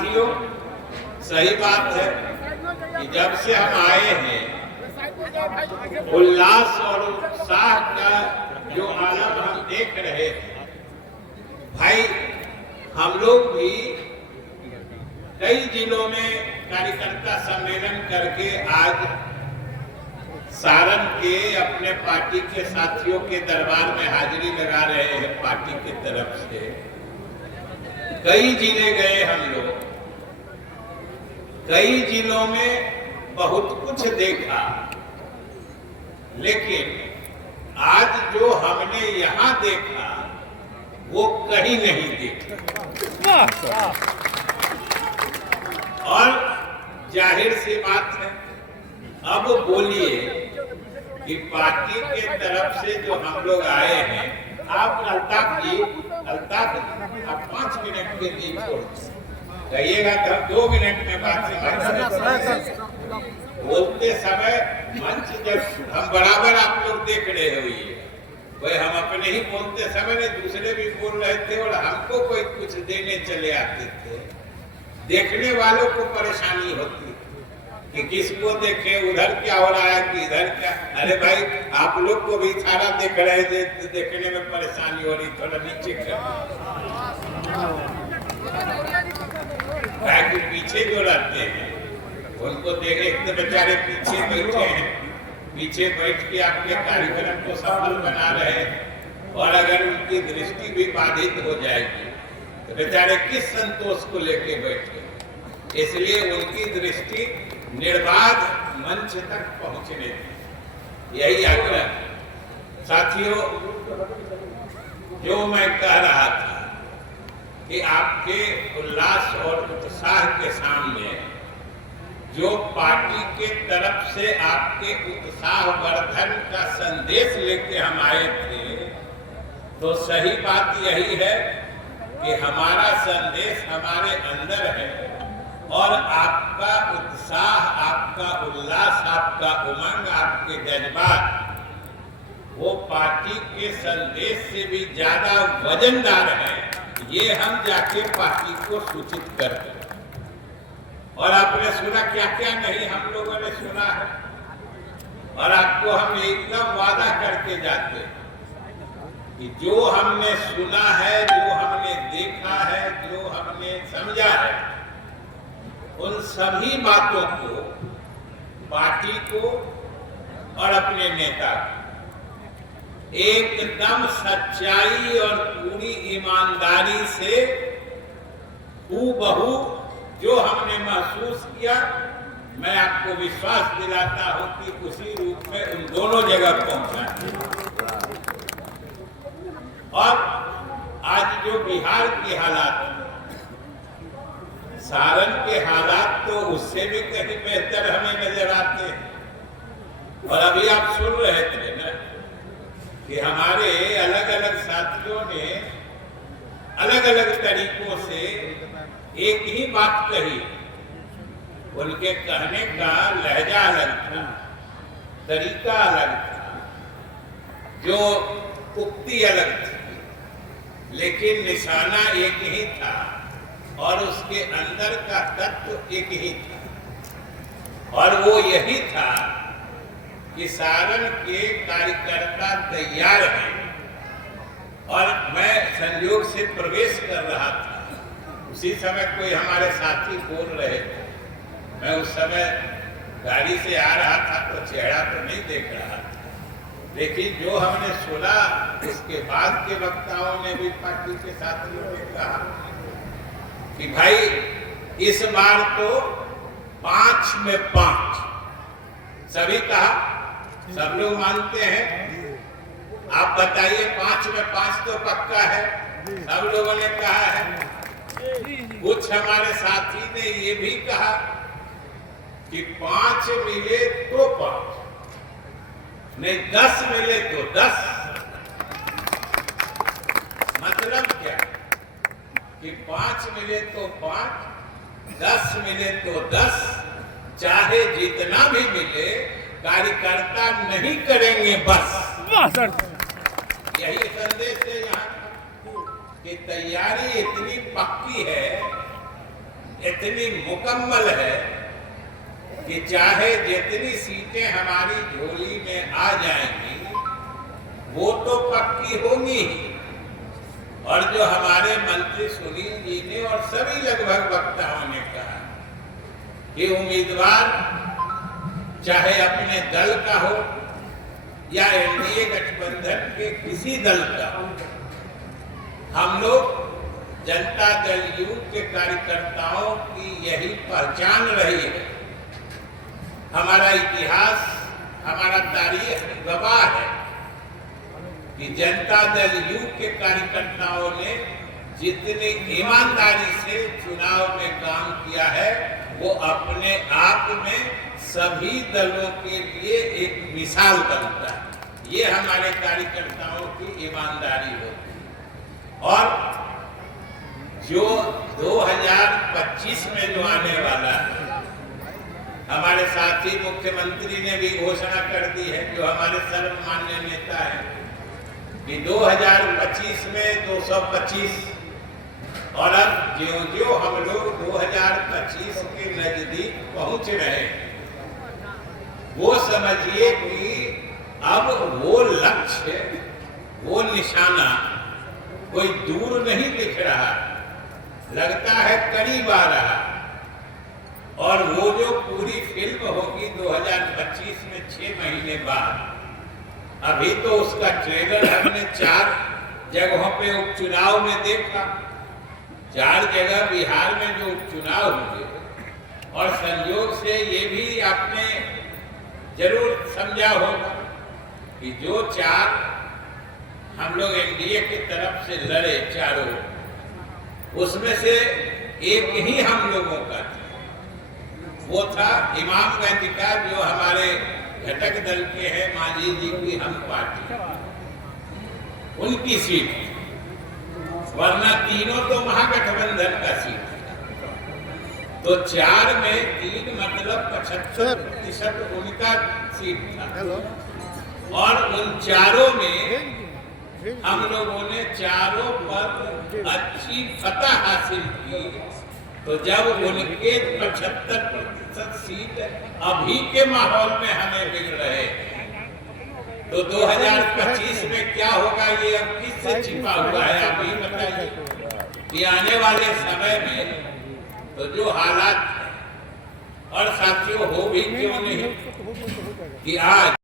साथियों, सही बात है कि जब से हम आए हैं उल्लास और उत्साह का जो आलम हम देख रहे हैं, भाई हम लोग भी कई जिलों में कार्यकर्ता सम्मेलन करके आज सारण के अपने पार्टी के साथियों के दरबार में हाजिरी लगा रहे हैं। पार्टी की तरफ से कई जिले गए हम लोग, कई जिलों में बहुत कुछ देखा, लेकिन आज जो हमने यहाँ देखा वो कहीं नहीं देखा। और जाहिर सी बात है, अब बोलिए कि पार्टी के तरफ से जो हम लोग आए हैं, आप अल्ताफ जी आप 5 मिनट के लिए कहिएगा तो 2 मिनट में बात से बोलते समय मंच जब हम बराबर आप लोग देख रहे हुए, वही हम अपने ही बोलते समय में दूसरे भी बोल रहे थे और हमको कोई कुछ देने चले आते थे। देखने वालों को परेशानी होती कि किसको देखे, उधर क्या हो रहा है कि इधर क्या। अरे भाई आप लोग को भी सारा देख रहे थे, देखने में परेशानी हो रही, थोड़ा नीचे कर। पीछे जो रहते हैं उनको देखे, एक तो बेचारे पीछे बैठे हैं, पीछे बैठ के आपके कार्यक्रम को सफल बना रहे हैं, और अगर उनकी दृष्टि भी बाधित हो जाएगी तो बेचारे किस संतोष को लेके बैठे। इसलिए उनकी दृष्टि निर्बाध मंच तक पहुंचने की यही आग्रह। साथियों, जो मैं कह रहा था कि आपके उल्लास और उत्साह के सामने जो पार्टी के तरफ से आपके उत्साह वर्धन का संदेश लेके हम आए थे, तो सही बात यही है कि हमारा संदेश हमारे अंदर है और आपका उत्साह, आपका उल्लास, आपका उमंग, आपके जज्बात वो पार्टी के संदेश से भी ज्यादा वजनदार है। ये हम जाके पार्टी को सूचित करते हैं। और आपने सुना क्या क्या नहीं हम लोगों ने सुना है, और आपको हम एकदम वादा करके जाते हैं कि जो हमने सुना है, जो हमने देखा है, जो हमने समझा है, उन सभी बातों को पार्टी को और अपने नेता को एकदम सच्चाई और पूरी ईमानदारी से हूबहू जो हमने महसूस किया, मैं आपको विश्वास दिलाता हूं कि उसी रूप में उन दोनों जगह पहुंचा। और आज जो बिहार की हालात, सारण के हालात तो उससे भी कहीं बेहतर हमें नजर आते हैं। और अभी आप सुन रहे थे ना कि हमारे अलग अलग साथियों ने अलग अलग तरीकों से एक ही बात कही। उनके कहने का लहजा अलग था, तरीका अलग था, जो उक्ति अलग थी, लेकिन निशाना एक ही था और उसके अंदर का तत्व एक ही था। और वो यही था कि सारण के कार्यकर्ता तैयार हैं। और मैं संयोग से प्रवेश कर रहा था, उसी समय कोई हमारे साथी बोल रहे थे। मैं उस समय गाड़ी से आ रहा था तो चेहरा तो नहीं देख रहा था, लेकिन जो हमने सुना उसके बाद के वक्ताओं ने भी, पार्टी के साथियों ने कहा कि भाई इस बार तो 5 में 5, सभी कहा, सब लोग मानते हैं। आप बताइए 5 में 5 तो पक्का है, सब लोगों ने कहा है। कुछ हमारे साथी ने ये भी कहा कि 5 मिले तो 5, नहीं 10 मिले तो 10। मतलब क्या कि 5 मिले तो 5, 10 मिले तो 10, चाहे जितना भी मिले, कार्यकर्ता नहीं करेंगे बस। यही संदेश है यहाँ की तैयारी इतनी पक्की है, इतनी मुकम्मल है कि चाहे जितनी सीटें हमारी झोली में आ जाएंगी वो तो पक्की होंगी ही। और जो हमारे मंत्री सुनील जी ने और सभी लगभग वक्ताओं ने कहा कि उम्मीदवार चाहे अपने दल का हो या एनडीए गठबंधन के किसी दल का, हम लोग जनता दल यू के कार्यकर्ताओं की यही पहचान रही है। हमारा इतिहास, हमारा तारीख गवाह है कि जनता दल यू के कार्यकर्ताओं ने जितनी ईमानदारी से चुनाव में काम किया है वो अपने आप में सभी दलों के लिए एक मिसाल बनता है। ये हमारे कार्यकर्ताओं की ईमानदारी होती है। और जो 2025 में जो आने वाला है, हमारे साथी मुख्यमंत्री ने भी घोषणा कर दी है, जो हमारे सर्वमान्य नेता है, कि 2025 में 225, और अब ज्यों-ज्यों हम लोग 2025 के नजदीक पहुंच रहे हैं, वो समझिए कि अब वो लक्ष्य, वो निशाना कोई दूर नहीं दिख रहा, लगता है करीब आ रहा। और वो जो पूरी फिल्म होगी 2025 में 6 महीने बाद, अभी तो उसका ट्रेलर हमने 4 जगहों पे उपचुनाव में देखा। 4 जगह बिहार में जो उपचुनाव हुए, और संयोग से ये भी आपने जरूर समझा होगा कि जो 4 हम लोग एनडीए की तरफ से लड़े चारों, उसमें से एक ही हम लोगों का था। वो था इमामगंज का, जो हमारे घटक दल के हैं मांझी जी की हम पार्टी, उनकी सीट, वरना तीनों तो महागठबंधन का सीट। तो 4 में 3 मतलब 75% उनका सीट था। और उन चारों में हम लोगों ने चारों पर अच्छी फतह हासिल की। तो जब उनके 75% सीट अभी के माहौल में हमें मिल रहे हैं, तो 2025 में क्या होगा ये अब किससे छिपा हुआ है, आप ही बताइए। कि आने वाले समय में तो जो हालात, और साथियों हो भी क्यों नहीं कि आज